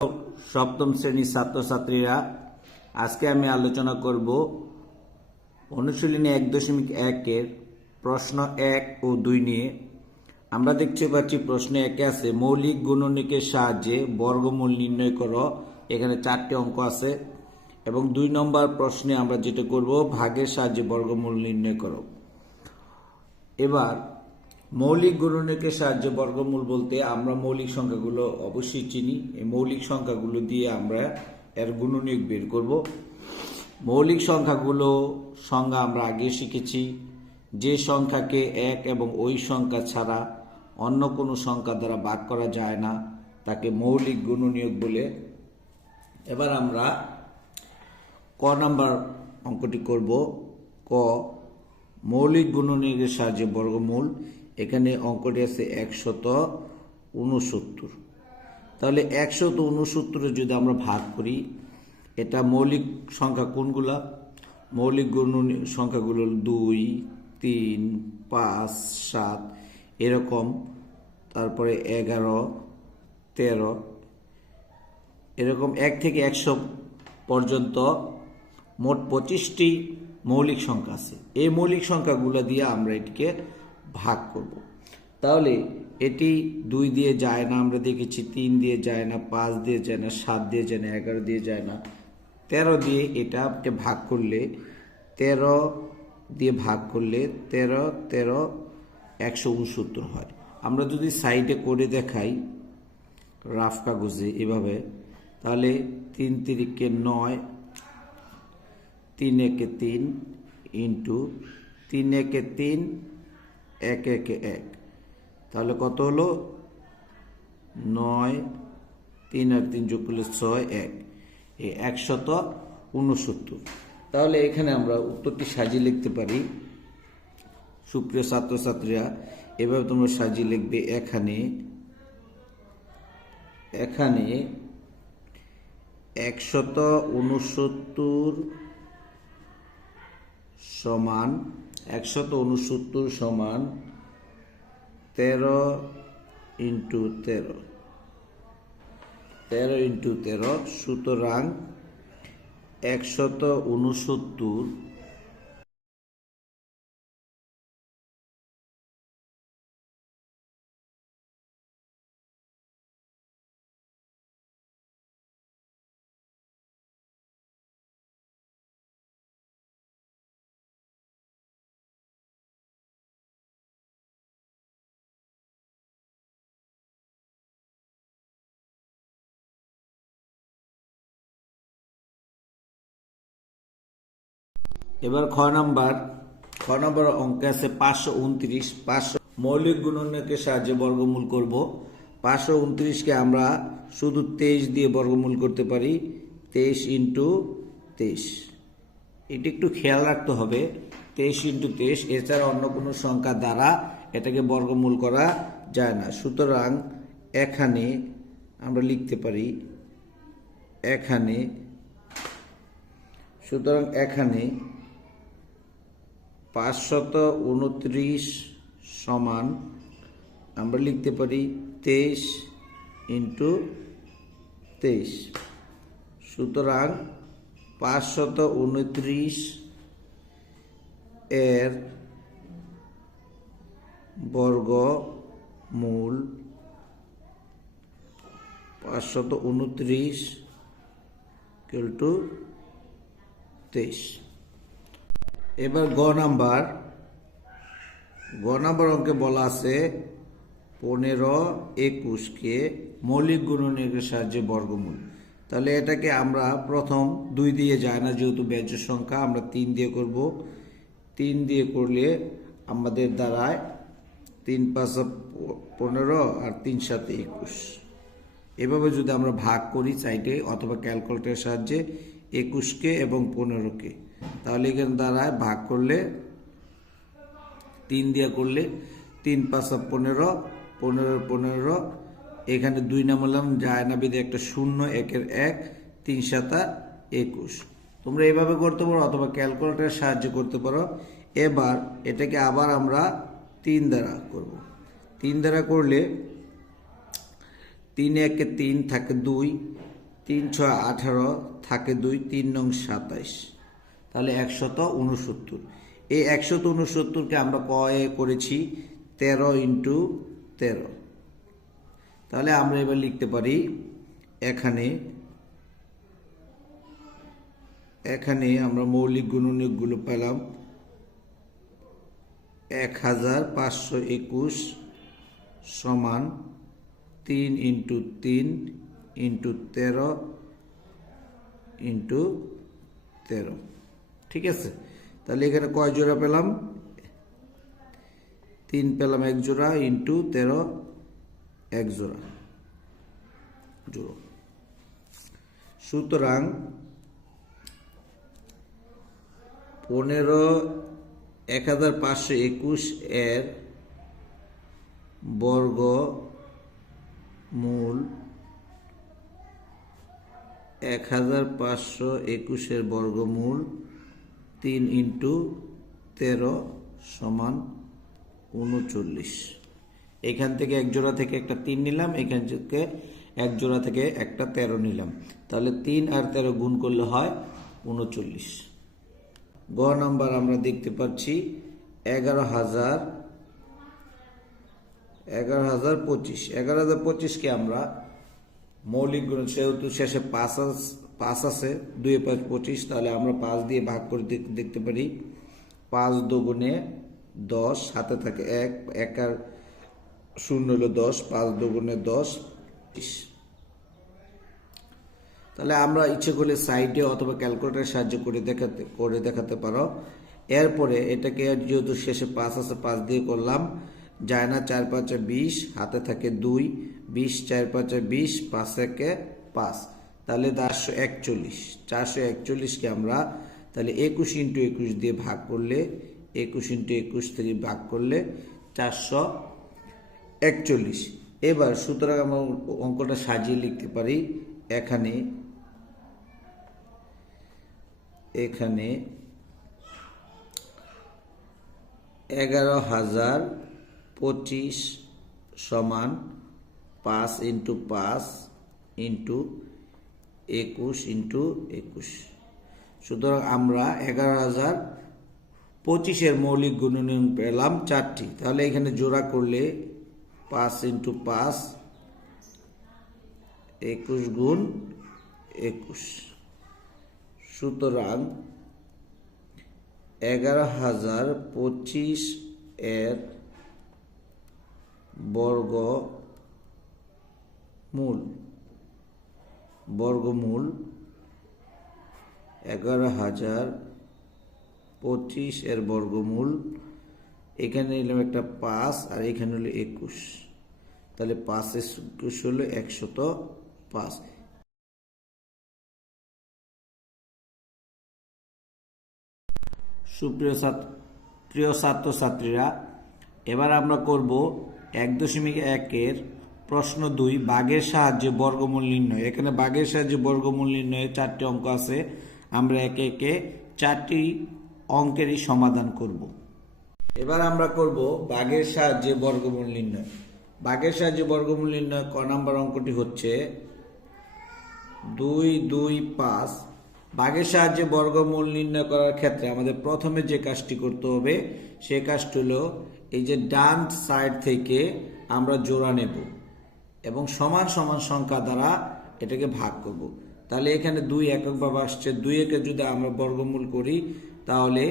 সপ্তম শ্রেণীর ছাত্রছাত্রীরা, আজকে আমি আলোচনা করব অনুশীলনী 1.1-এর প্রশ্ন 1 ও 2 নিয়ে। আমরা দেখতে পাচ্ছি প্রশ্ন 1-এ আছে মৌলিক গুণনীকের সাহায্যে বর্গমূল নির্ণয় করো। এখানে 4টি অঙ্ক আছে এবং 2 নম্বর প্রশ্নে আমরা যেটা করব ভাগের সাহায্যে বর্গমূল নির্ণয় করো। এবার মৌলিক গুণনীকের সাহায্যে বর্গমূল বলতে আমরা মৌলিক সংখ্যাগুলো অবশ্যই চিনি। এই মৌলিক সংখ্যাগুলো দিয়ে আমরা এর গুণনীয়ক বের করব। মৌলিক সংখ্যাগুলো সংজ্ঞা আমরা আগে শিখেছি। যে সংখ্যাকে এক এবং ওই সংখ্যা ছাড়া অন্য কোনো সংখ্যা দ্বারা ভাগ করা যায় না তাকে মৌলিক গুণনীয়ক বলে। এবার আমরা ক নাম্বার অঙ্কটি করব। ক, মৌলিক গুণনীয়কের সাহায্যে বর্গমূল। এখানে অঙ্কটি আছে 169। তাহলে 169 যদি আমরা ভাগ করি, এটা মৌলিক সংখ্যা কোনগুলা? মৌলিক গুণনীয়ক সংখ্যাগুলো 2, 3, 5, 7 এরকম, তারপরে 11, 13 এরকম 1 থেকে 100 পর্যন্ত মোট 25টি মৌলিক সংখ্যা আছে। এই মৌলিক সংখ্যাগুলো দিয়ে আমরা এটিকে ভাগ করব। তাহলে এটি 2 দিয়ে যায় না, আমরা দেখেছি 3 দিয়ে যায় না, 5 দিয়ে যায় না, 7 দিয়ে যায় না, 11 দিয়ে যায় না, 13 দিয়ে এটাকে ভাগ করলে 13 দিয়ে ভাগ করলে 13 13 169 হয়। আমরা যদি সাইডে করে দেখাই রাফ কাগজে এভাবে, তাহলে 3 3 9, 3 1 3 ইন্টু 3 1 3 1 1 1, তাহলে কত হলো? 9, 3 আর 3 যোগ করলে 6, 1, এই 169। তাহলে এখানে আমরা উত্তরটি সাজিয়ে লিখতে পারি। সুপ্রিয় ছাত্রছাত্রীরা, এভাবে তোমরা সাজিয়ে লিখবে। এখানে 169 সমান 13 ইন্টু 13, সুতরাং 169এবার খ নাম্বার অঙ্কে আছে 529। 500 মৌলিক গুণনীয়কের সাহায্যে বর্গমূল করব। 529কে আমরা শুধু 23 দিয়ে বর্গমূল করতে পারি। 23 ইন্টু 23, এটি একটু খেয়াল রাখতে হবে। 23 ইন্টু 23, এছাড়া অন্য কোনো সংখ্যা দ্বারা এটাকে বর্গমূল করা যায় না। সুতরাং এখানে আমরা লিখতে পারি এখানে 529 সমান আমরা লিখতে পারি 23 ইন্টু 23। সুতরাং 529 এর বর্গমূল 529 = 23। এবার গ নাম্বার অঙ্কে বলা আছে 15 21কে মৌলিক গুণনীয়কের সাহায্যে বর্গমূল। তাহলে এটাকে আমরা প্রথম 2 দিয়ে যায় না, যেহেতু বেজ্য সংখ্যা, আমরা 3 দিয়ে করব। 3 দিয়ে করলে আমাদের দ্বারায় 3 5 15 আর 3 7 21। এভাবে যদি আমরা ভাগ করি সাইডে অথবা ক্যালকুলেটরের সাহায্যে 21কে এবং 15কে, তাহলে এখানে দ্বারায় ভাগ করলে 3 দিয়ে করলে 3 5 15, 15 15, এখানে 2 নামালাম, যায় না বিধে একটা 0, 1 এর 1, 3 7 21। তোমরা এভাবে করতে পারো অথবা ক্যালকুলেটরের সাহায্যে করতে পারো। এবার এটাকে আবার আমরা 3 দ্বারা করব। 3 দ্বারা করলে 3 1 3 থাকে 2, 3 6 18 থাকে 2, 3 নং 27, তাহলে 169। এই 169কে আমরা কয়ে করেছি 13 ইন্টু 13। তাহলে আমরা এবার লিখতে পারি এখানে আমরা মৌলিক গুণনীয়কগুলো পেলাম 1521 সমান 3 ইন্টু 3 ইন্টু 13 ইন্টু 13। ঠিক আছে, তাহলে এখানে কয় জোড়া পেলাম? 3 পেলাম 1 জোড়া, ইন্টু 13 1 জোড়া জোড়ো। সুতরাং 1521 এর বর্গমূল 1521 এর বর্গমূল 3 ইন্টু 13 সমান 39। এখান থেকে এক জোড়া থেকে একটা 3 নিলাম, এখান থেকে এক জোড়া থেকে একটা 13 নিলাম, তাহলে 3 আর 13 গুণ করলে হয় 39। গ নাম্বার আমরা দেখতে পাচ্ছি 11,025কে আমরা মৌলিক গুণ, সেহেতু শেষে 5 আছে, 2 5 25, তাহলে আমরা 5 দিয়ে ভাগ করে দেখতে পারি। 5 দুগুণে 10, হাতে থাকে 1, 1 আর 0 হলো 10, 5 দুগুণে 10 20। তাহলে আমরা ইচ্ছে করলে সাইডে অথবা ক্যালকুলেটরের সাহায্যে করে দেখাতে পারো। এরপরে এটাকে যেহেতু শেষে 5 আছে, 5 দিয়ে করলাম, যায় না 4 5 20, হাতে থাকে 2, 20 4 5 20, 5 1 5, তাহলে 441। 441কে আমরা তাহলে 21 ইন্টু 21 দিয়ে ভাগ করলে, 21 ইন্টু 21 থেকে ভাগ করলে 441। এবার সুতরাং আমরা অঙ্কটা সাজিয়ে লিখতে পারি। এখানে 11,025 সমান 5 ইন্টু 5 ইন্টু 21 ইন্টু 21। সুতরাং আমরা 11,025 এর মৌলিক গুণনীয়ক পেলাম 4টি। তাহলে এখানে জোড়া করলে 5 ইন্টু 5 21 গুণ 21। সুতরাং 11,025 এর বর্গমূল 11,025 এর বর্গমূল, এখানে নিলাম একটা 5 আর এখানে হলো 21, তাহলে 5 21 হলো 105। প্রিয় ছাত্রছাত্রীরা, এবার আমরা করব 1.1 এর প্রশ্ন 2, ভাগের সাহায্যে বর্গমূল নির্ণয়। এখানে ভাগের সাহায্যে বর্গমূল নির্ণয়ে 4টি অঙ্ক আছে, আমরা একে একে 4টি অঙ্কেরই সমাধান করব। এবার আমরা করব ভাগের সাহায্যে বর্গমূল নির্ণয়। ভাগের সাহায্যে বর্গমূল নির্ণয় ক নাম্বার অঙ্কটি হচ্ছে 2 2 5। ভাগের সাহায্যে বর্গমূল নির্ণয় করার ক্ষেত্রে আমাদের প্রথমে যে কাজটি করতে হবে, সে কাজটি হলো এই যে ডান সাইড থেকে আমরা জোড়া নেব এবং সমান সমান সংখ্যা দ্বারা এটাকে ভাগ করব। তাহলে এখানে 2 এককভাবে আসছে, 2 একে যদি আমরা বর্গমূল করি তাহলে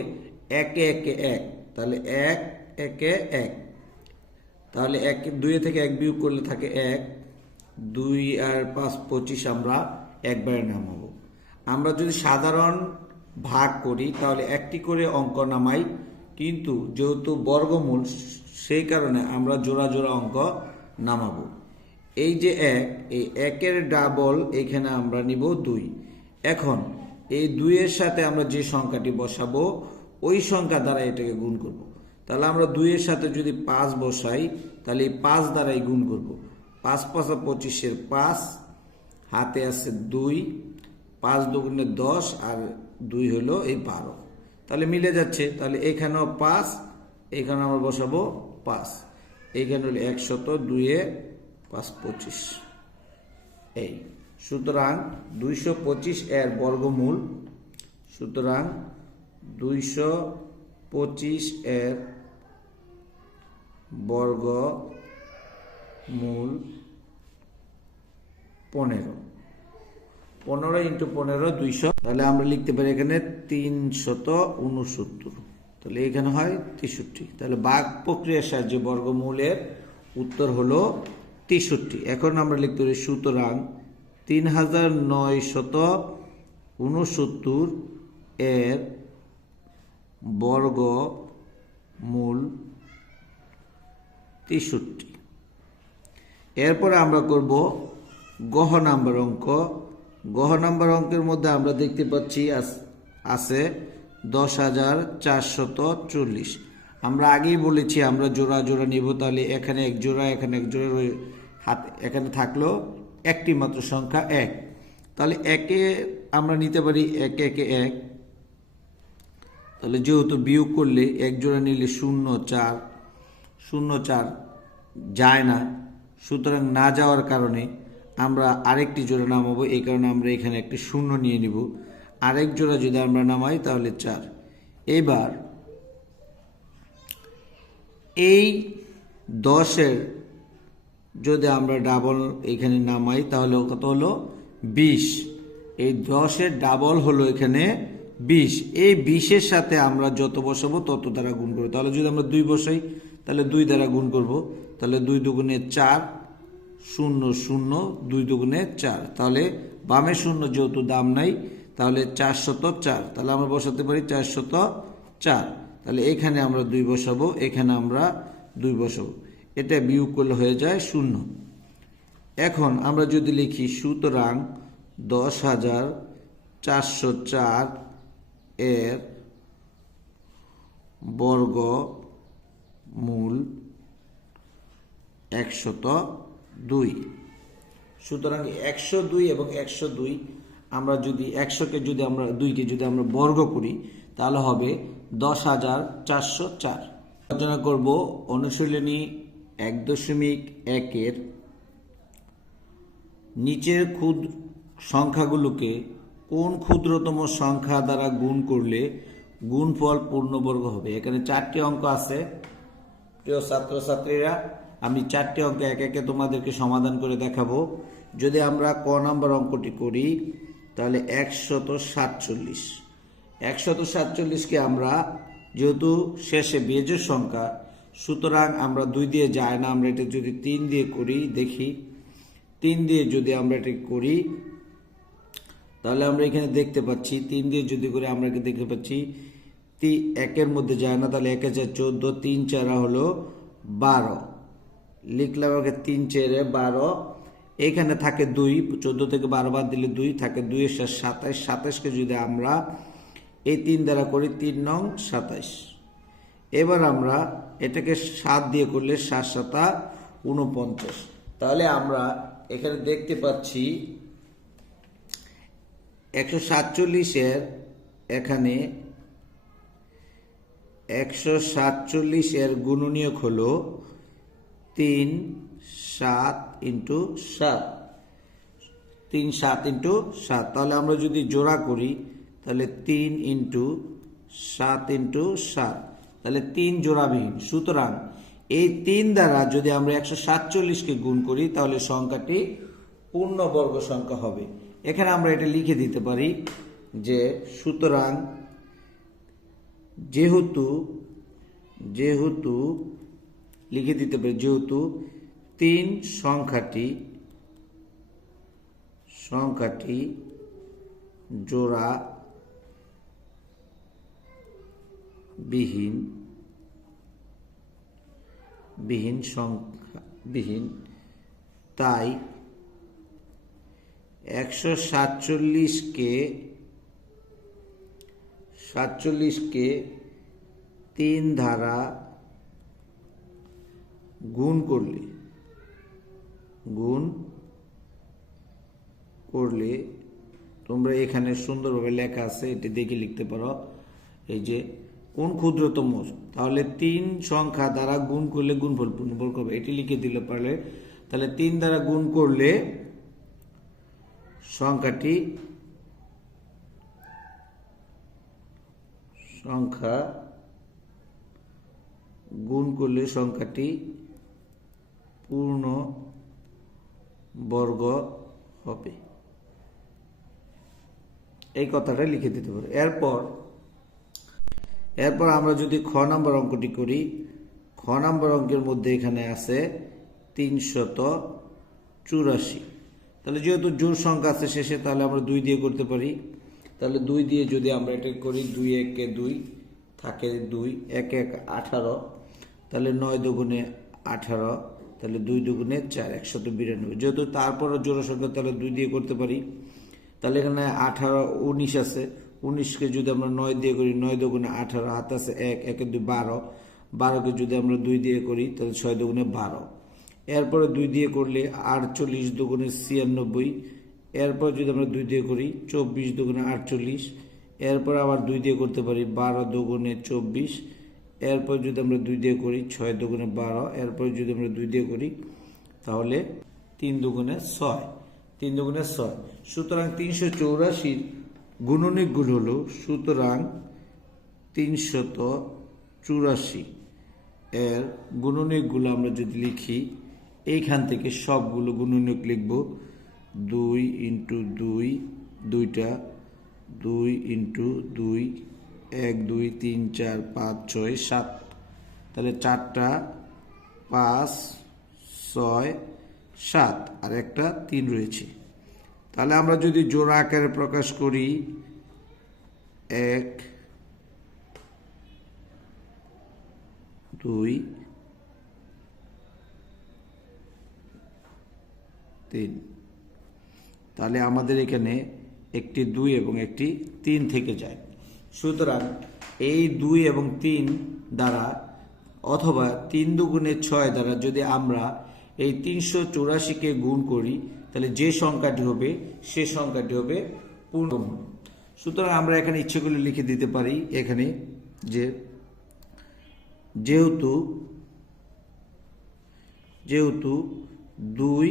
1 1 1, তাহলে 1 1 1, তাহলে 2 থেকে 1 বিয়োগ করলে থাকে 1, 2 আর 5 25, আমরা একবারে নামাবো। আমরা যদি সাধারণ ভাগ করি তাহলে একটি করে অঙ্ক নামাই, কিন্তু যেহেতু বর্গমূল সেই কারণে আমরা জোড়া জোড়া অঙ্ক নামাবো। এই যে 1, এই 1 এর ডাবল এখানে আমরা নিব 2। এখন এই 2 এর সাথে আমরা যে সংখ্যাটি বসাবো ওই সংখ্যা দ্বারা এটাকে গুণ করব। তাহলে আমরা 2 এর সাথে যদি 5 বসাই তাহলে এই 5 দ্বারাই গুণ করব। 5 5 25 এর 5, হাতে আছে 2, 5 দুগুণে 10 আর 2 হলো এই 12, তাহলে মিলে যাচ্ছে। তাহলে এখানেও 5, এখানে আমরা বসাবো 5, এইখানে হলো 100, 2 এ 5 25। এই সুতরাং 225 এর বর্গমূল, সুতরাং 225 এর বর্গমূল 15, 15 ইন্টু 15 200, তাহলে আমরা লিখতে পারি এখানে 369, তাহলে এখানে হয় 63। তাহলে ভাগ প্রক্রিয়ার সাহায্যে বর্গমূলের উত্তর হলো 63। এখন আমরা লিখতে পারি সুতরাং 3969 এর বর্গমূল 63। এরপরে আমরা করব গহ নাম্বার অঙ্ক। গহ নাম্বার অঙ্কের মধ্যে আমরা দেখতে পাচ্ছি আছে 10,440। আমরা আগেই বলেছি আমরা জোড়া জোড়া নিব, তাহলে এখানে এক জোড়া, এখানে এক জোড়া, হাত এখানে থাকলো একটি মাত্র সংখ্যা 1, তাহলে একে আমরা নিতে পারি 1 1 1। তাহলে যেহেতু বিয়োগ করলে এক জোড়া নিলে 0 4 0 4 যায় না, সুতরাং না যাওয়ার কারণে আমরা আরেকটি জোড়া নামাবো, এই কারণে আমরা এখানে একটি 0 নিয়ে নিব। আরেক জোড়া যদি আমরা নামাই তাহলে 4। এবার এই 10-এর যদি আমরা ডাবল এখানে নামাই তাহলে কত হলো 20। এই 10-এর ডাবল হলো এখানে 20। এই 20-এর সাথে আমরা যত বসাবো তত দ্বারা গুণ করবো। তাহলে যদি আমরা 2 বসাই তাহলে 2 দ্বারা গুণ করব, তাহলে 2 দুগুণে 4 0 0 2 দুগুণে 4, তাহলে বামে 0 যেহেতু দাম নাই তাহলে 404, তাহলে আমরা বসাতে পারি 404। তাহলে এখানে আমরা 2 বসাবো, এখানে আমরা 2 বসাবো, এটা বিয়োগ করলে হয়ে যায় 0। এখন আমরা যদি লিখি সুতরাং 10,404 এর বর্গমূল 102। সুতরাং 102 এবং 102 আমরা যদি 100-কে যদি আমরা 2-কে যদি আমরা বর্গ করি তাহলে হবে 10,404। আলোচনা করব অনুশীলনী 1.1 এর নিচের সংখ্যাগুলোকে কোন ক্ষুদ্রতম সংখ্যা দ্বারা গুণ করলে গুণফল পূর্ণবর্গ হবে। এখানে 4টি অঙ্ক আছে প্রিয় ছাত্রছাত্রীরা, আমি 4টি অঙ্ক এক একে তোমাদেরকে সমাধান করে দেখাবো। যদি আমরা ক নাম্বার অঙ্কটি করি তাহলে 147। 147কে আমরা যেহেতু শেষে বেজোড় সংখ্যা, সুতরাং আমরা 2 দিয়ে যায় না, আমরা এটা যদি 3 দিয়ে করি দেখি, 3 দিয়ে যদি আমরা এটা করি তাহলে আমরা এখানে দেখতে পাচ্ছি 3 দিয়ে যদি করে আমরা দেখতে পাচ্ছি 1-এর মধ্যে যায় না, তাহলে 1 4 14, 3 4 হলো 12, লিখলাম আগে 3 4 12। এখানে থাকে 2, 14 থেকে 12 বাদ দিলে 2 থাকে, 2 এর সাথে 27, 27কে যদি আমরা এই 3 দ্বারা করি 3 নং 27। এবার আমরা এটাকে 7 দিয়ে করলে 7 7 49। তাহলে আমরা এখানে দেখতে পাচ্ছি 147-এর এখানে 147-এর গুণনীয়ক হলো 3 7 ইন্টু 7, 3 7 ইন্টু 7। তাহলে আমরা যদি জোড়া করি তাহলে 3 ইন্টু 7 ইন্টু 7, তাহলে 3 জোড়াবিহীন। সুতরাং এই 3 দ্বারা যদি আমরা 147-কে গুণ করি তাহলে সংখ্যাটি পূর্ণবর্গ সংখ্যা হবে। এখানে আমরা এটা লিখে দিতে পারি যে সুতরাং যেহেতু লিখে দিতে পারি যেহেতু 3 সংখ্যাটি জোড়া বিহীন তাই 147কে 3 দ্বারা গুণ করলে তোমরা এখানে সুন্দরভাবে লেখা আছে, এটি দেখে লিখতে পারো। এই যে কোন ক্ষুদ্রতম, তাহলে 3 সংখ্যা দ্বারা গুণ করলে গুণফল পূর্ণবর্গ হবে, এটি লিখে দিলে পারলে। তাহলে 3 দ্বারা গুণ করলে সংখ্যা গুণ করলে সংখ্যাটি পূর্ণ বর্গ হবে, এই কথাটা লিখে দিতে পারে। এরপর আমরা যদি খ নম্বর অঙ্কটি করি, খ নম্বর অঙ্কের মধ্যে এখানে আছে 384। তাহলে যেহেতু জোড় সংখ্যা আছে শেষে, তাহলে আমরা 2 দিয়ে করতে পারি। তাহলে 2 দিয়ে যদি আমরা এটা করি, 2 একে 2 থাকে 2, 1 1 18, তাহলে 9 দুগুণে 18, তাহলে 2 দুগুণে 4, 192। যেহেতু তারপরও জোড় সংখ্যা, তাহলে 2 দিয়ে করতে পারি। তাহলে এখানে 18 19 আছে, 19কে যদি আমরা 9 দিয়ে করি, 9 দুগুণে 18, হাত আছে 1 1 2 12, 12কে যদি আমরা 2 দিয়ে করি, তাহলে 6 দুগুণে 12। এরপরে 2 দিয়ে করলে 48 দুগুণে 96, এরপর যদি আমরা 2 দিয়ে করি 24 দুগুণে 48, এরপর আবার 2 দিয়ে করতে পারি 12 দুগুণে 24, এরপর যদি আমরা 2 দিয়ে করি 6 দুগুণে 12, এরপর যদি আমরা 2 দিয়ে করি তাহলে 3 দুগুণে 6, 3 দুগুণে 6। সুতরাং 384 গুণনীয়কগুলো হলো, সুতরাং 384 এর গুণনীয়কগুলো আমরা যদি লিখি, এইখান থেকে সবগুলো গুণনীয়ক লিখব। 2 × 2, 2টা, 2 × 2, 1 2 3 4 5 6 7, তাহলে 4টা 5 6 7 আর একটা 3 রয়েছে। তাহলে আমরা যদি জোড়া আকারে প্রকাশ করি, 1 2 3, তাহলে আমাদের এখানে একটি 2 এবং একটি 3 থেকে যায়। সুতরাং এই 2 এবং 3 দ্বারা অথবা 3 দুগুণে 6 দ্বারা যদি আমরা এই 384কে গুণ করি, তাহলে যে সংখ্যাটি হবে সে সংখ্যাটি হবে পূর্ণবর্গ। সুতরাং আমরা এখানে ইচ্ছে করলে লিখে দিতে পারি এখানে যে যেহেতু 2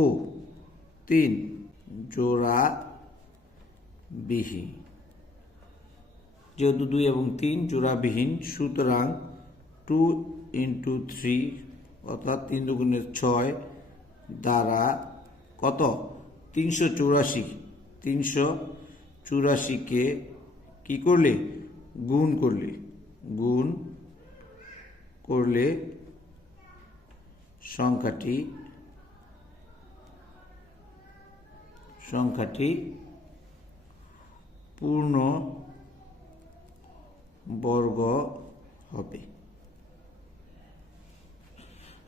ও 3 জোড়াবিহীন, যেহেতু 2 এবং 3 জোড়াবিহীন, সুতরাং 2 × 3 অর্থাৎ 3 দুগুণে 6 দ্বারা কত 384কে কি করলে গুণ করলে সংখ্যাটি পূর্ণ বর্গ হবে,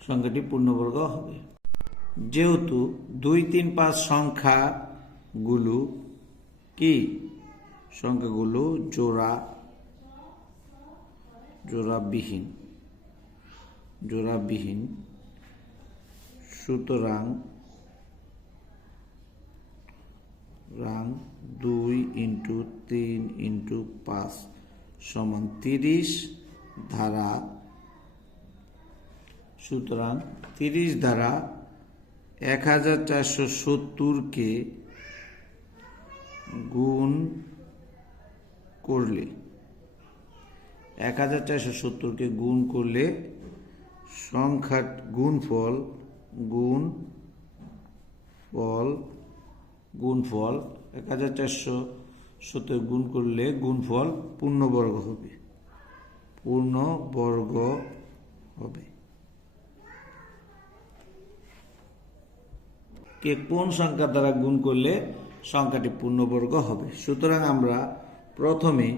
সংখ্যাটি পূর্ণবর্গ হবে। যেহেতু 2 3 5 সংখ্যাগুলো জোড়াবিহীন, সুতরাং 2 × 3 × 5 সমান 30 ধারা। সুতরাং 30 দ্বারা 1470কে গুণ করলে 1470কে গুণ করলে সংখ্যা গুণফল 1470 গুণ করলে গুণফল পূর্ণবর্গ হবে। কে কোন সংখ্যা দ্বারা গুণ করলে সংখ্যাটি পূর্ণবর্গ হবে? সুতরাং আমরা প্রথমে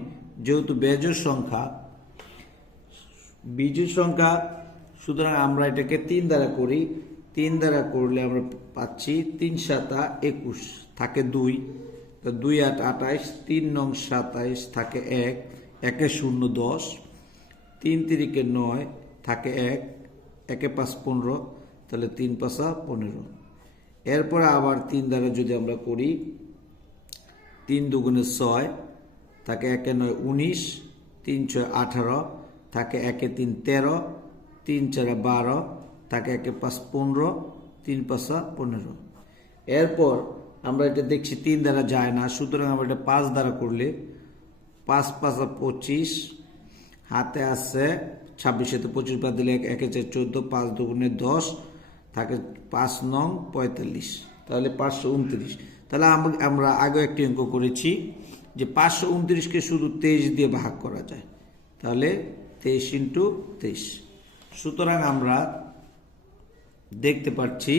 যেহেতু বেজোড় সংখ্যা, সুতরাং আমরা এটাকে 3 দ্বারা করি। 3 দ্বারা করলে আমরা পাচ্ছি 3 7 21 থাকে 2, তো 2 8 28, 3 9 27 থাকে 1, 1 0 10, 3 3 9 থাকে 1, 1 5 15, তাহলে 3 5 15। এরপরে আবার 3 দ্বারা যদি আমরা করি, 3 দুগুণে 6 থাকে 1 9 19, 3 6 18 থাকে 1 3 13, 3 4 12 থাকে 1 5 15, 3 5 15। এরপর আমরা এটা দেখছি 3 দ্বারা যায় না, সুতরাং আমরা এটা 5 দ্বারা করলে 5 5 25, হাতে আছে 26, 25 বাদ দিলে 1 4 14, 5 2 10 থাকে 5 নং 45, তাহলে 529। তাহলে আমরা আগে একটি অঙ্ক করেছি যে 529কে শুধু 23 দিয়ে ভাগ করা যায়, তাহলে 23 ইন্টু 23। সুতরাং আমরা দেখতে পাচ্ছি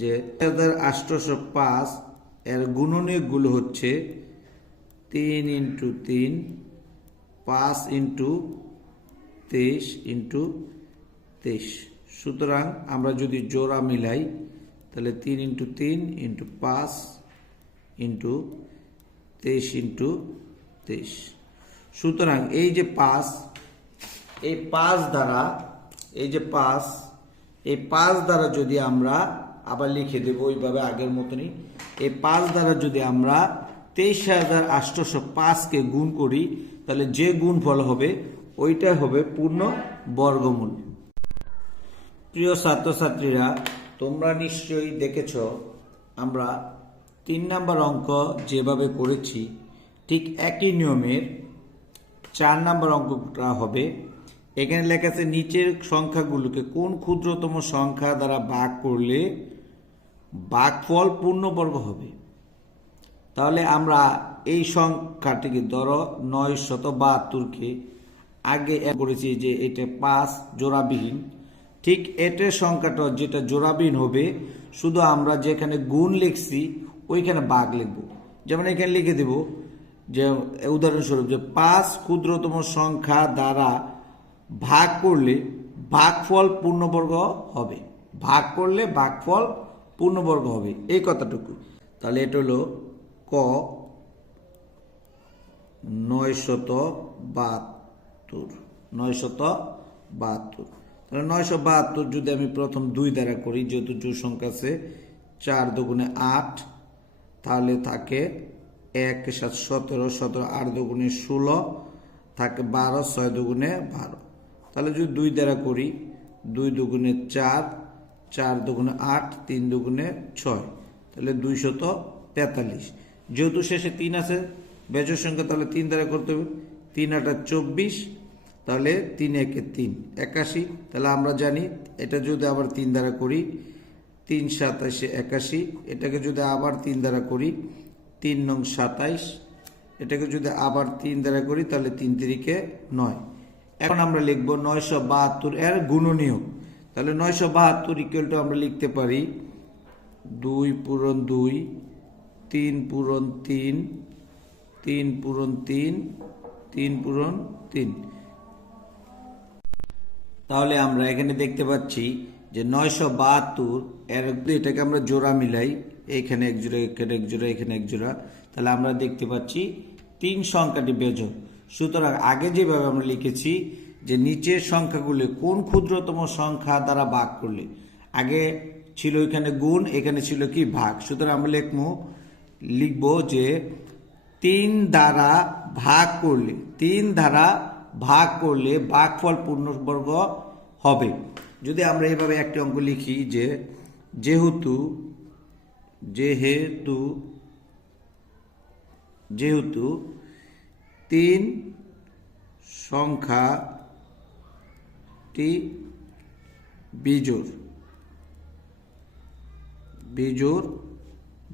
যে 1805 এর গুণনীয়কগুলো হচ্ছে 3 ইন্টু 3, 5 ইন্টু 23 ইন্টু 23। সুতরাং আমরা যদি জোড়া মিলাই তাহলে 3 ইন্টু 3 ইন্টু 5 ইন্টু 23 ইন্টু 23। সুতরাং এই যে 5, এই 5 দ্বারা, এই যে 5, এই 5 দ্বারা যদি আমরা আবার লিখে দেব ওইভাবে আগের মতনই, এই 5 দ্বারা যদি আমরা 23,805কে গুণ করি তাহলে যে গুণফল হবে ওইটা হবে পূর্ণ বর্গমূল। প্রিয় ছাত্রছাত্রীরা, তোমরা নিশ্চয়ই দেখেছ আমরা 3 নম্বর অঙ্ক যেভাবে করেছি ঠিক একই নিয়মের 4 নম্বর অঙ্কটা হবে। এখানে লেখা আছে নিচের সংখ্যাগুলোকে কোন ক্ষুদ্রতম সংখ্যা দ্বারা ভাগ করলে ভাগফল পূর্ণবর্গ হবে। তাহলে আমরা এই সংখ্যাটিকে ধরো 972কে আগে করেছি যে এটা 5 জোড়াবিহীন, ঠিক এটার সংখ্যাটা যেটা জোড়াবিহীন হবে শুধু আমরা যেখানে গুণ লিখছি ওইখানে ভাগ লিখব। যেমন এখানে লিখে দেব যে উদাহরণস্বরূপ যে 5 ক্ষুদ্রতম সংখ্যা দ্বারা ভাগ করলে ভাগফল পূর্ণবর্গ হবে, ভাগ করলে ভাগফল পূর্ণবর্গ হবে, এই কথাটুকু। তাহলে এটা হলো ক 972। তাহলে 972 যদি আমি প্রথম 2 দ্বারা করি, যেহেতু জোড় সংখ্যা আছে 4 2 8, তাহলে থাকে 1 7 17, 17 8 2 16 থাকে 12, 6 2 12। তাহলে যদি 2 দ্বারা করি 2 2 4, 4 2 8, 3 2 6, তাহলে 243। যেহেতু শেষে 3 আছে বেজোড় সংখ্যা, তাহলে 3 দ্বারা করতে হবে, 3 8 24, তাহলে 3 1 3 81। তাহলে আমরা জানি এটা যদি আবার 3 দ্বারা করি 3 7 81, এটাকে যদি আবার 3 দ্বারা করি 3 9 27, এটাকে যদি আবার 3 দ্বারা করি তাহলে 3 3 9। এখন আমরা লিখব 972 এর গুণনীয়ক। তাহলে 972 ইকুয়াল টু আমরা লিখতে পারি 2 পূরণ 2, 3 পূরণ 3, 3 পূরণ 3, 3 পূরণ 3। তাহলে আমরা এখানে দেখতে পাচ্ছি যে 972 এর এটাকে আমরা জোড়া মিলাই, এখানে এক জোড়া, এখানে এক জোড়া, এখানে এক জোড়া, তাহলে আমরা দেখতে পাচ্ছি 3 সংখ্যাটি বেজোড়। সুতরাং আগে যেভাবে আমরা লিখেছি যে নিচের সংখ্যাগুলো কোন ক্ষুদ্রতম সংখ্যা দ্বারা ভাগ করলে, আগে ছিল এখানে গুণ, এখানে ছিল কি ভাগ। সুতরাং আমরা লিখব যে 3 দ্বারা ভাগ করলে, 3 দ্বারা ভাগ করলে ভাগফল পূর্ণবর্গ হবে। যদি আমরা এইভাবে একটি অঙ্ক লিখি যে যেহেতু 3 সংখ্যাটি বিজোড়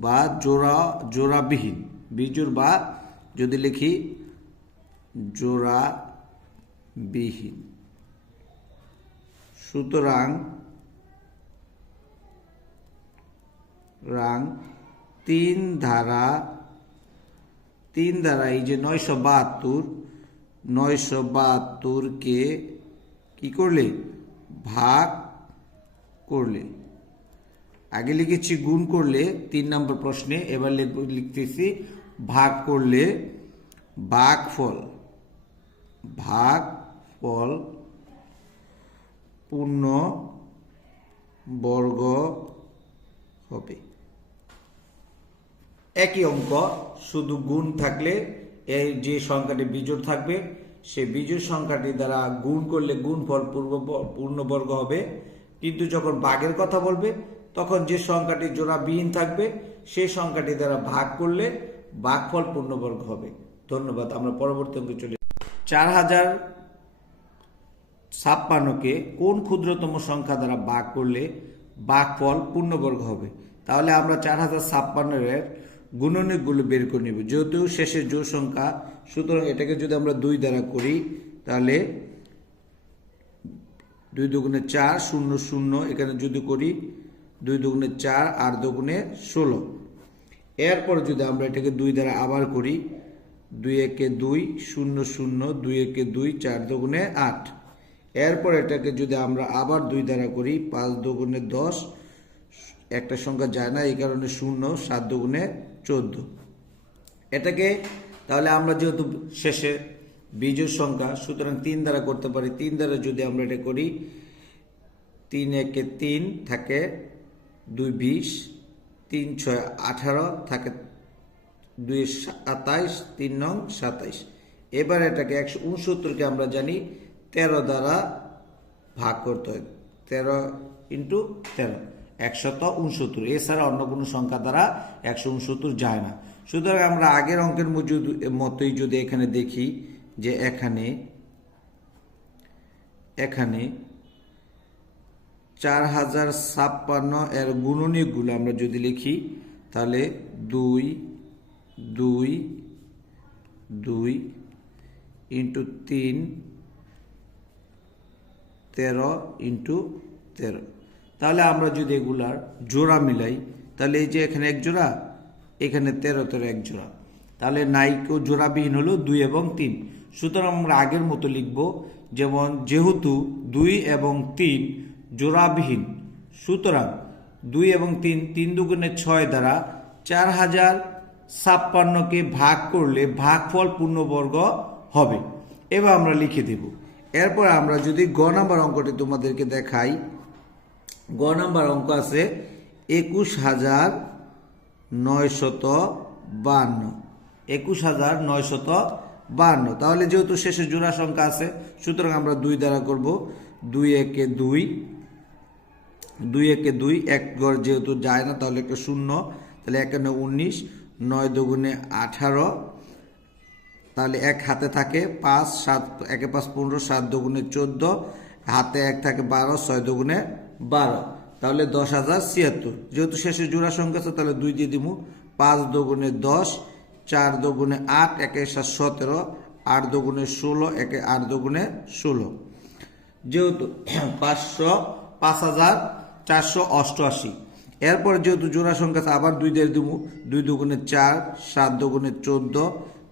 বা জোড়াবিহীন, বিজোড় বা যদি লিখি জোড়াবিহীন, সুতরাং 3 দ্বারা এই যে 972কে কি করলে ভাগ করলে, আগে লিখেছি গুণ করলে 3 নম্বর প্রশ্নে, এবার লিখতেছি ভাগ করলে ভাগফল পূর্ণ বর্গ হবে। একই অঙ্ক, শুধু গুণ থাকলে এই যে সংখ্যাটি বিজোড় থাকবে সেই বিজোড় সংখ্যাটি দ্বারা গুণ করলে গুণফল পূর্ণবর্গ হবে, কিন্তু যখন ভাগের কথা বলবে তখন যে সংখ্যাটি জোড়াবিহীন থাকবে সেই সংখ্যাটি দ্বারা ভাগ করলে ভাগফল পূর্ণবর্গ হবে। ধন্যবাদ। আমরা পরবর্তী অঙ্কে চলে 4056কে কোন ক্ষুদ্রতম সংখ্যা দ্বারা ভাগ করলে ভাগফল পূর্ণবর্গ হবে। তাহলে আমরা 4056 এর গুণনীয়কগুলো বের করে নেব। যেহেতু শেষে জোড় সংখ্যা, সুতরাং এটাকে যদি আমরা 2 দ্বারা করি তাহলে 2 দুগুণে 4 0 0, এখানে যদি করি 2 দুগুণে 4 8 দুগুণে 16। এরপর যদি আমরা এটাকে 2 দ্বারা আবার করি 2 একে 2 0 0, 2 একে 2 4 দুগুণে 8। এরপর এটাকে যদি আমরা আবার 2 দ্বারা করি 5 দুগুণে 10, একটা সংখ্যা যায় না এই কারণে 0, 7 দুগুণে 14। এটাকে তাহলে আমরা যেহেতু শেষে বিজোড় সংখ্যা, সুতরাং 3 দ্বারা করতে পারি। 3 দ্বারা যদি আমরা এটা করি 3 একে 3 থাকে 2 20, 3 6 18 থাকে 2 27, 3 9 27। এবার এটাকে 169কে আমরা জানি 13 দ্বারা ভাগ করতে হয়। 13 ইন্টু 13 169। এছাড়া অন্য কোনো সংখ্যা দ্বারা 169 যায় না। সুতরাং আমরা আগের অঙ্কের মতোই যদি এখানে দেখি যে এখানে 4056 এর গুণনীয়কগুলো আমরা যদি লিখি তাহলে 2 2 2 ইন্টু 3 13 ইন্টু 13। তাহলে আমরা যদি এগুলার জোড়া মিলাই তাহলে এই যে এখানে 1 জোড়া, এখানে 13 13 1 জোড়া, তাহলে নাইকো জোড়াবিহীন হলো 2 এবং 3। সুতরাং আমরা আগের মতো লিখব, যেহেতু 2 এবং 3 জোড়াবিহীন, সুতরাং 2 এবং 3 3 দুগুণে 6 দ্বারা 4056কে ভাগ করলে ভাগফল পূর্ণবর্গ হবে। এবার আমরা লিখে দেব। এরপর আমরা যদি গ নাম্বার অঙ্কটি তোমাদেরকে দেখাই, গ নাম্বার অঙ্ক আছে 21952। 21952। তাহলে যেহেতু শেষে জোড়া সংখ্যা আছে, সুতরাং আমরা 2 দ্বারা করব। 2 একে 2, 2 একে 2, 1 ঘর যেহেতু যায় না তাহলে একটা 0, তাহলে 1 19, 9 দুগুণে 18, তাহলে 1 হাতে থাকে 5, 7 1 5 15, 7 দুগুণে 14, হাতে 1 থাকে 12, 6 দুগুণে 12, তাহলে 10,076। যেহেতু শেষে জোড়া সংখ্যা আছে তাহলে 2 দিয়ে দিব। 5 দুগুণে 10, 4 দুগুণে 8, 1 7 17, 8 দুগুণে 16, 1 8 দুগুণে 16। যেহেতু 5488। এরপর যেহেতু জোড়া সংখ্যা আছে আবার 2 দিয়ে দিব। 2 দুগুণে 4, 7 দুগুণে 14,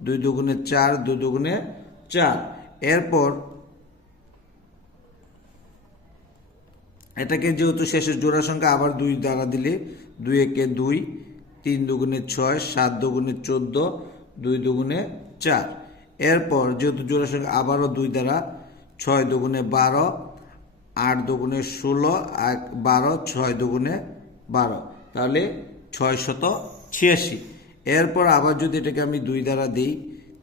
2 দুগুণে 4, 2 দুগুণে 4। এরপর এটাকে যেহেতু শেষের জোড়া সংখ্যা আবার 2 দ্বারা দিলে 2 একে 2, 3 দুগুণে 6, 7 দুগুণে 14, 2 দুগুণে 4। এরপর যেহেতু জোড়া সংখ্যা আবারও 2 দ্বারা 6 দুগুণে 12, 8 দুগুণে 16, 12, 6 দুগুণে 12, তাহলে 686। এরপর আবার যদি এটাকে আমি 2 দ্বারা দিই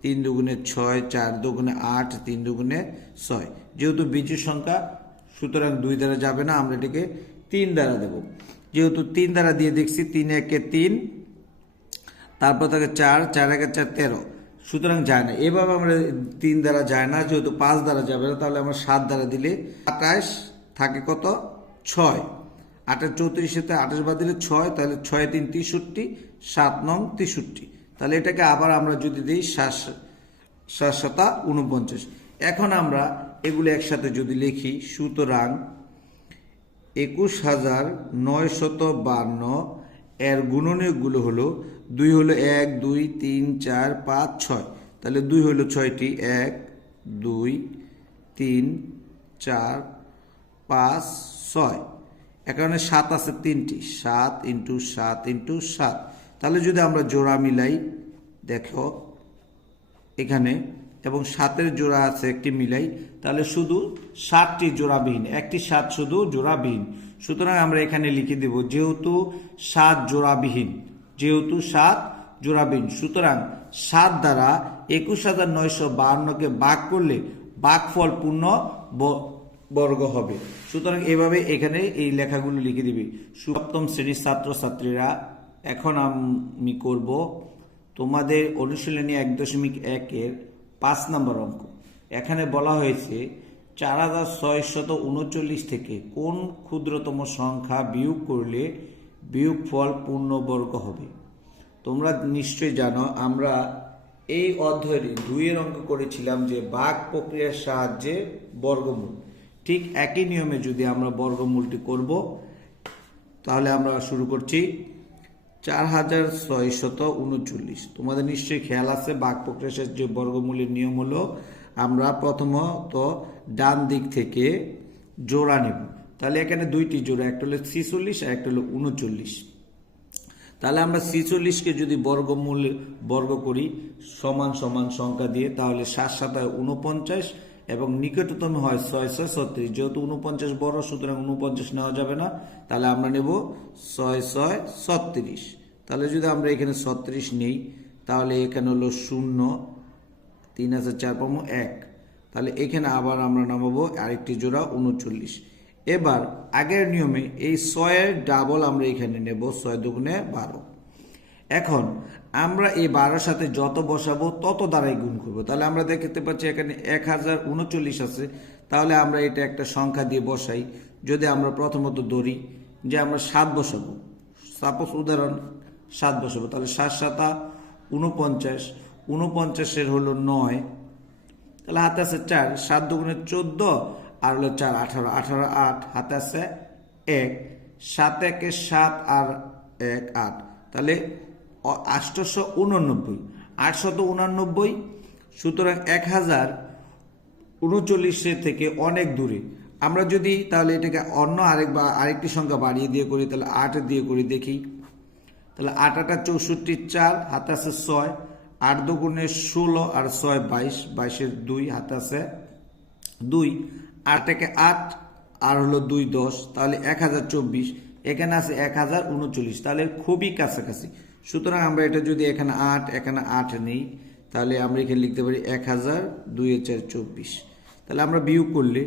3 দুগুণে 6, 4 দুগুণে 8, 3 দুগুণে 6। যেহেতু বিজোড় সংখ্যা সুতরাং 2 দ্বারা যাবে না, আমরা এটাকে 3 দ্বারা দেব। যেহেতু 3 দ্বারা দিয়ে দেখছি 3 একে 3, তারপর থাকে 4, 4 একে 4 13, সুতরাং যায় না। এভাবে আমরা 3 দ্বারা যায় না, যেহেতু 5 দ্বারা যাবে না, তাহলে আমরা 7 দ্বারা দিলে 28 থাকে কত 6, 8 34 28 বাদ দিলে 6, তাহলে 6 3 63, 7 9 63। তাহলে এটাকে আবার আমরা যদি দিই 7 49। এখন আমরা এগুলো একসাথে যদি লিখি, সুতরাং 21952 এর গুণনীয়কগুলো হলো 2 হলো 1 2 3 4 5 6, তাহলে 2 হলো 6টি, 1 2 3 4 5 6। এখানে 7 আছে 3টি, 7 ইন্টু 7 ইন্টু 7। তাহলে যদি আমরা জোড়া মিলাই দেখো এখানে, এবং 7-এর জোড়া আছে একটি মিলাই, তাহলে শুধু 7টি জোড়াবিহীন, একটি 7 শুধু জোড়াবিহীন। সুতরাং আমরা এখানে লিখে দেব যেহেতু 7 জোড়াবিহীন, সুতরাং 7 দ্বারা 21952কে ভাগ করলে ভাগফল বর্গ হবে। সুতরাং এভাবে এখানে এই লেখাগুলো লিখে দিবি। সপ্তম শ্রেণীর ছাত্রছাত্রীরা, এখন আমি করব তোমাদের অনুশীলনী 1.1-এর 5 নম্বর অঙ্ক। এখানে বলা হয়েছে 4639 থেকে কোন ক্ষুদ্রতম সংখ্যা বিয়োগ করলে বিয়োগফল পূর্ণবর্গ হবে। তোমরা নিশ্চয়ই জানো, আমরা এই অধ্যায়ের 2-এর অঙ্ক করেছিলাম যে ভাগ প্রক্রিয়ার সাহায্যে বর্গমূল। ঠিক একই নিয়মে যদি আমরা বর্গমূলটি করব, তাহলে আমরা শুরু করছি 4639। তোমাদের নিশ্চয়ই খেয়াল আছে, ভাগ প্রক্রিয়ার সাহায্যে বর্গমূলের নিয়ম হলো আমরা প্রথমত ডান দিক থেকে জোড়া নেব। তাহলে এখানে দুইটি জোড়া, একটা হলো 46 আর একটা হলো 39। তাহলে আমরা 46কে যদি বর্গমূল বর্গ করি সমান সমান সংখ্যা দিয়ে, তাহলে 7 7 হয় 49 এবং নিকটতম হয় 6 6 36। যেহেতু 49 বড়, সুতরাং 49 নেওয়া যাবে না, তাহলে আমরা নেব 6 6 36। তাহলে যদি আমরা এখানে 36 নেই, তাহলে এখানে হলো 0, 3 আছে 4 পাবো 1। তাহলে এখানে আবার আমরা নামাবো আরেকটি জোড়া 39। এবার আগের নিয়মে এই 6-এর ডাবল আমরা এখানে নেব, 6 দুগুণে 12। এখন আমরা এই 12-র সাথে যত বসাবো তত দ্বারাই গুণ করবো। তাহলে আমরা দেখতে পাচ্ছি এখানে 1039 আছে। তাহলে আমরা এটা একটা সংখ্যা দিয়ে বসাই। যদি আমরা প্রথমত ধরি যে আমরা 7 বসাবো, সাপোজ উদাহরণ 7 বসাবো, তাহলে 7 7 49, 49-এর হলো 9, তাহলে হাতে আছে 4, 7 দুগুণে 14 আর হলো 4 18, 18 8, হাতে আছে 1, 7 1 7 আর 1 8, তাহলে 889, 889। সুতরাং 1039 থেকে অনেক দূরে। আমরা যদি তাহলে এটাকে অন্য আরেকটি সংখ্যা বাড়িয়ে দিয়ে করি, তাহলে 8 দিয়ে করি দেখি। তাহলে 8 8 64, 4 হাতে আছে 6, 8 দুগুণে 16 আর 6 22, 22-এর 2 হাতে আছে 2, 8 1 8 আর হলো 2 10, তাহলে 1024। এখানে আছে 1039, তাহলে খুবই কাছাকাছি। সুতরাং আমরা এটা যদি এখানে 8 এখানে 8 নেই, তাহলে আমরা এখানে লিখতে পারি 1000, 2 4 24। তাহলে আমরা বিয়োগ করলে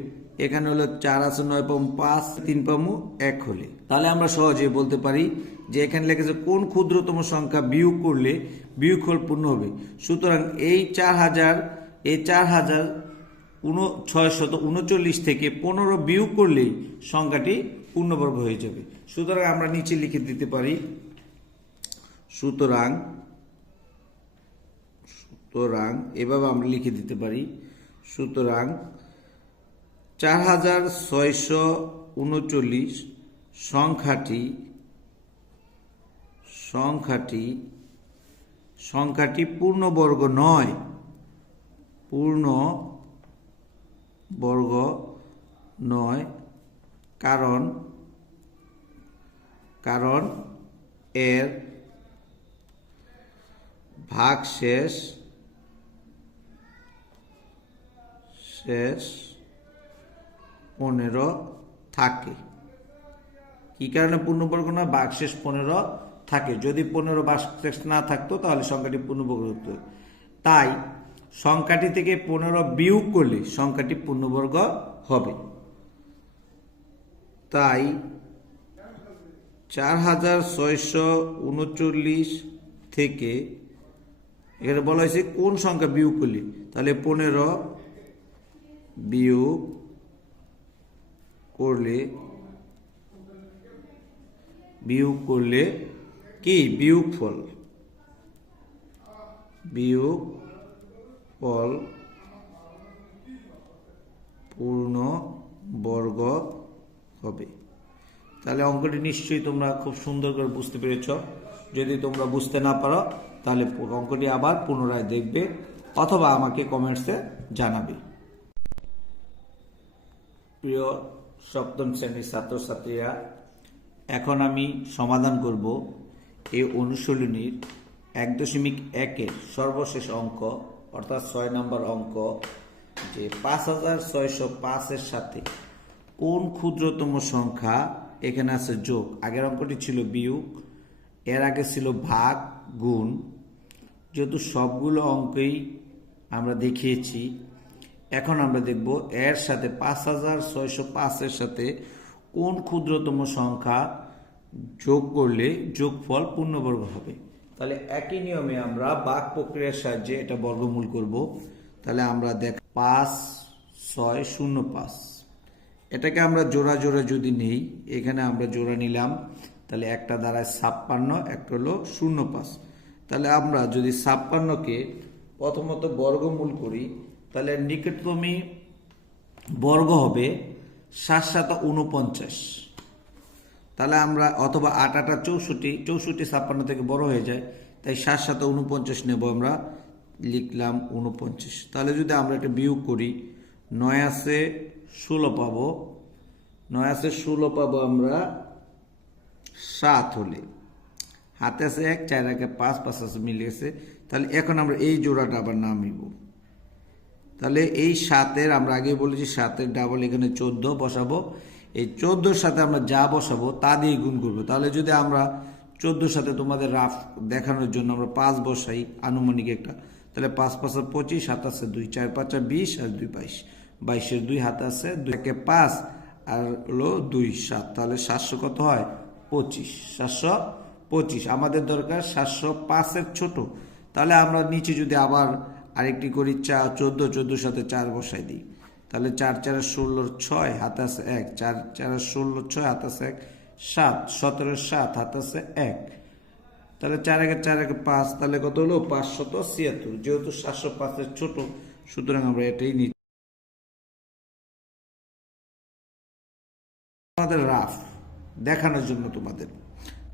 এখানে হলো 4 আছে 9 পাবো 5, 3 পাবো 1 হলে, তাহলে আমরা সহজে বলতে পারি যে এখানে লেখেছে কোন ক্ষুদ্রতম সংখ্যা বিয়োগ করলে বিয়োগফল পূর্ণ হবে। সুতরাং এই 4639 থেকে 15 বিয়োগ করলেই সংখ্যাটি পূর্ণবর্গ হয়ে যাবে। সুতরাং আমরা নিচে লিখে দিতে পারি, সুতরাং এভাবে আমরা লিখে দিতে পারি, সুতরাং 4639 সংখ্যাটি পূর্ণবর্গ নয়, কারণ এর ভাগশেষ 15 থাকে। কি কারণে পূর্ণবর্গ না? ভাগশেষ 15 থাকে। যদি 15 ভাগশেষ না থাকতো তাহলে সংখ্যাটি পূর্ণবর্গ হতো। তাই সংখ্যাটি থেকে 15 বিয়োগ করলে সংখ্যাটি পূর্ণবর্গ হবে। তাই 4639 থেকে এখানে বলা হয়েছে কোন সংখ্যা বিয়োগ করলে, তাহলে 15 বিয়োগ করলে কি বিয়োগফল পূর্ণবর্গ হবে। তাহলে অঙ্কটি নিশ্চয়ই তোমরা খুব সুন্দর করে বুঝতে পেরেছ। যদি তোমরা বুঝতে না পারো তাহলে অঙ্কটি আবার পুনরায় দেখবে অথবা আমাকে কমেন্টসে জানাবে। প্রিয় সপ্তম শ্রেণীর ছাত্রছাত্রীরা, এখন আমি সমাধান করব এই অনুশীলনীর 1.1-এর সর্বশেষ অঙ্ক, অর্থাৎ 6 নম্বর অঙ্ক, যে 5605-এর সাথে কোন ক্ষুদ্রতম সংখ্যা, এখানে আছে যোগ, আগের অঙ্কটি ছিল বিয়োগ, এর আগে ছিল ভাগ গুণ। যেহেতু সবগুলো অঙ্কেই আমরা দেখিয়েছি, এখন আমরা দেখব এর সাথে 5605 সাথে কোন ক্ষুদ্রতম সংখ্যা যোগ করলে যোগফল পূর্ণবর্গ হবে। তাহলে একই নিয়মে আমরা ভাগ প্রক্রিয়ার সাহায্যে এটা বর্গমূল করব। তাহলে আমরা দেখ 5605, এটাকে আমরা জোড়া জোড়া যদি নেই, এখানে আমরা জোড়া নিলাম, তাহলে একটা দাঁড়ায় 56, একটা হলো 05। তাহলে আমরা যদি 56কে প্রথমত বর্গমূল করি, তাহলে নিকটতমী বর্গ হবে 7 7 49। তাহলে আমরা অথবা 8 8 64, 64 56 থেকে বড় হয়ে যায়, তাই 7 7 49 নেব, আমরা লিখলাম 49। তাহলে যদি আমরা এটা বিয়োগ করি, 9 আছে 16 পাবো, 9 আছে 16 পাবো আমরা 7 হলে, হাতে আছে 1, 4 একে 5, 5 আছে মিলে গেছে। তাহলে এখন আমরা এই জোড়াটা আবার নামিব। তাহলে এই 7-এর আমরা আগে বলেছি 7-এর ডাবল এখানে 14 বসাবো, এই 14-র সাথে আমরা যা বসাবো তা দিয়ে গুণ করবো। তাহলে যদি আমরা 14-র সাথে তোমাদের রাফ দেখানোর জন্য আমরা 5 বসাই আনুমানিক একটা, তাহলে 5 5 25, হাত আছে 2, 4 5 20 আর 2 22, 22-এর 2 হাত আছে 2 একে 5 আর হলো 2 7, তাহলে 700 কত হয় 25, 725। আমাদের দরকার 705-এর ছোট। তাহলে আমরা নিচে যদি আবার আরেকটি করি, 14, 14-র সাথে 4 বসাই দিই, তাহলে 4 4 16 6, হাতে আছে 1, 4 4 16 6, হাতে আছে 1, 7, 17 7, হাতে আছে 1, তাহলে 4 একে 4 একে 5, তাহলে কত হলো 576। যেহেতু 705-এর ছোট, সুতরাং আমরা এটাই নিচ্ছি আমাদের রাফ দেখানোর জন্য তোমাদের।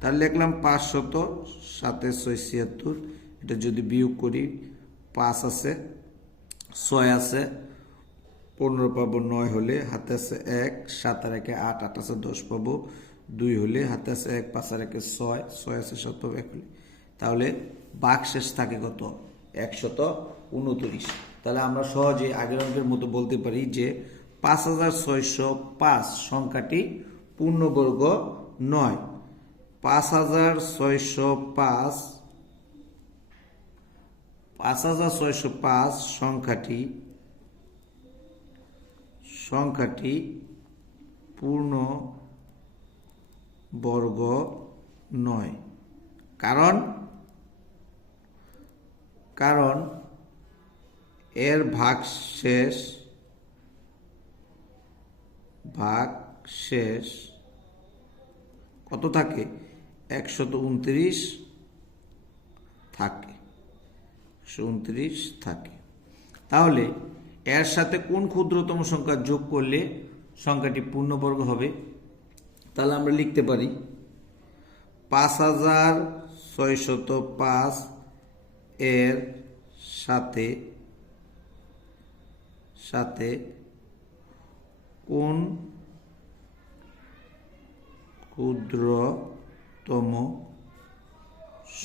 তাহলে লিখলাম 500 7 676। এটা যদি বিয়োগ করি, 5 আছে 6 আছে 15 পাবো, 9 হলে হাতে আছে 1, 7 আর 1 8, 8 আছে 10 পাবো, 2 হলে হাতে আছে 1, 5 আর 1 6, 6 আছে 7 পাবো 1 হলে। তাহলে ভাগশেষ থাকে কত 129। তাহলে আমরা সহজে আগের অঙ্কের মতো বলতে পারি যে 5605 সংখ্যাটি পূর্ণবর্গ নয়। 5605 সংখ্যাটি পূর্ণ বর্গ নয়। কারণ এর ভাগশেষ কত থাকে 129 থাকে, 129 থাকে। তাহলে এর সাথে কোন ক্ষুদ্রতম সংখ্যা যোগ করলে সংখ্যাটি পূর্ণবর্গ হবে। তাহলে আমরা লিখতে পারি 5605 এর সাথে কোন ক্ষুদ্রতম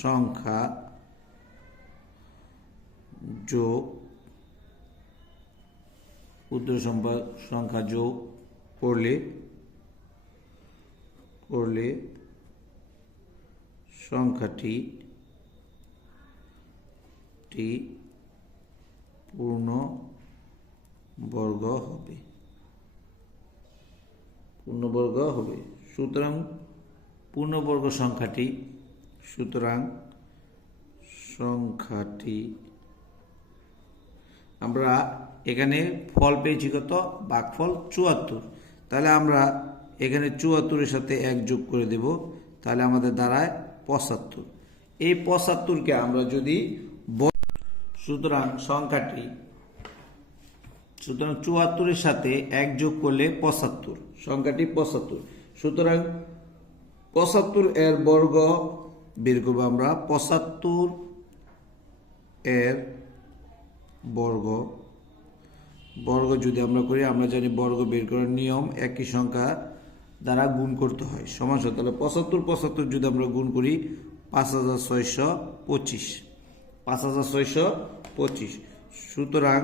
সংখ্যা যোগ করলে সংখ্যাটি পূর্ণবর্গ হবে। সুতরাং পূর্ণবর্গ সংখ্যাটি আমরা এখানে ফল পেয়েছি কত, ভাগফল 74। তাহলে আমরা এখানে 74-এর সাথে 1 যোগ করে দেব, তাহলে আমাদের দাঁড়ায় 75। এই 75-কে আমরা যদি সুতরাং 74-এর সাথে 1 যোগ করলে 75, সংখ্যাটি 75। সুতরাং 75 এর বর্গ বের করবো আমরা। 75 এর বর্গ যদি আমরা করি, আমরা জানি বর্গ বের করার নিয়ম একই সংখ্যা দ্বারা গুণ করতে হয় সমান। তাহলে 75 যদি আমরা গুণ করি, 5625। সুতরাং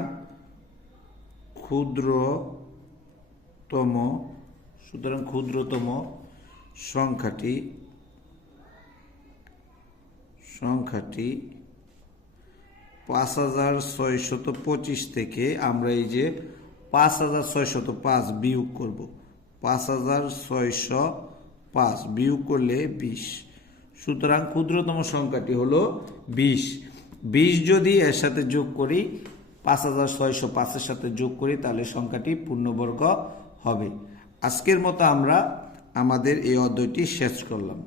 ক্ষুদ্রতম সংখ্যাটি 5625 থেকে আমরা এই যে 5605 বিয়োগ করব। 5605 বিয়োগ করলে 20। সুতরাং ক্ষুদ্রতম সংখ্যাটি হলো 20। 20 যদি এর সাথে যোগ করি, 5605-এর সাথে যোগ করি, তাহলে সংখ্যাটি পূর্ণবর্গ হবে। আজকের মতো আমরা আমাদের এই অধ্যায়টি শেষ করলাম।